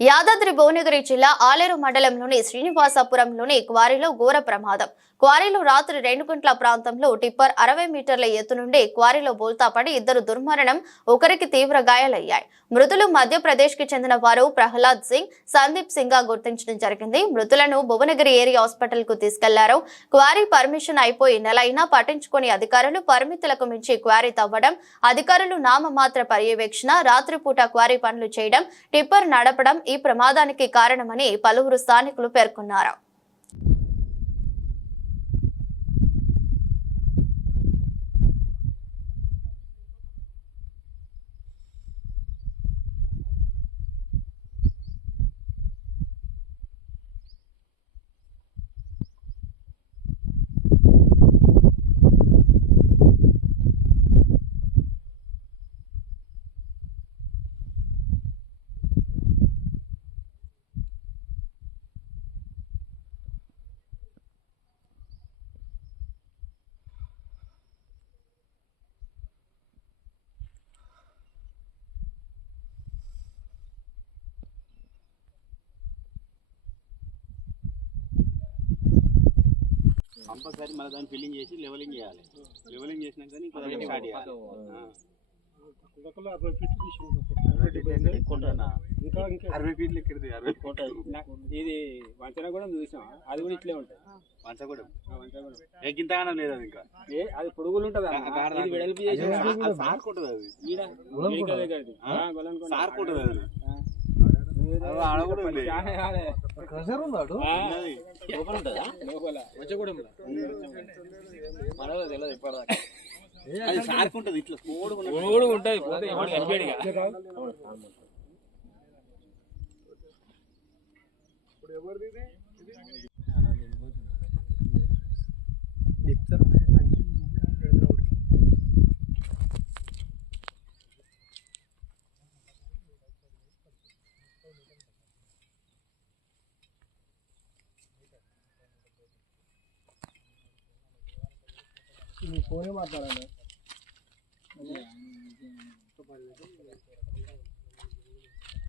యాదాద్రి భువనగిరి జిల్లా ఆలేరు మండలంలోని శ్రీనివాసపురంలోని క్వారీలో ఘోర ప్రమాదం. క్వారీలో రాత్రి రెండు గంటల ప్రాంతంలో టిప్పర్ అరవై మీటర్ల ఎత్తు నుండి క్వారీలో బోల్తాపడి ఇద్దరు దుర్మరణం ఒకరికి తీవ్ర గాయాలయ్యాయి. మృతులు మధ్యప్రదేశ్కి చెందిన వారు ప్రహ్లాద్ సింగ్ సందీప్ సింగ్గా గుర్తించడం జరిగింది. మృతులను భువనగిరి ఏరియా హాస్పిటల్కు తీసుకెళ్ళారు. క్వారీ పర్మిషన్ అయిపోయి నెల అయినా పట్టించుకొని అధికారులు పరిమితులకు మించి క్వారీ తవ్వడం అధికారులు నామమాత్ర పర్యవేక్షణ రాత్రిపూట క్వారీ పనులు చేయడం టిప్పర్ నడపడం ఈ ప్రమాదానికి కారణమని పలువురు స్థానికులు పేర్కొన్నారు. కంపల్సరీ మళ్ళీ దాన్ని ఫిల్లింగ్ చేసి లెవెలింగ్ చేయాలి. లెవెలింగ్ చేసినాక స్టార్ట్ చేయాలి. అరవై ఫీట్లు ఎక్కడిది అరవై ఇది వంచన కూడా చూసాం అది కూడా ఇట్లే ఉంటుంది. కూడా ఎక్కింతగానే లేదు అది ఇంకా. ఏ అది పొడుగులు ఉంటుంది సారుకుంటుంది అది. సారుకుంటుంది అది. ఆ. అది ఆడ కూడా ఉంది. చానే కాలే. ఆ, ఉన్నది. లోపల వచ్చగూడెంలో. మనలో తెలియదు ఇప్పటిదాకా. అది సారుకుంటుంది ఇట్లా కోడుగా ఉన్నట్టు. పొడుగులు ఉంటుంది పోతే ఎవడు కనిపించడు कोने मार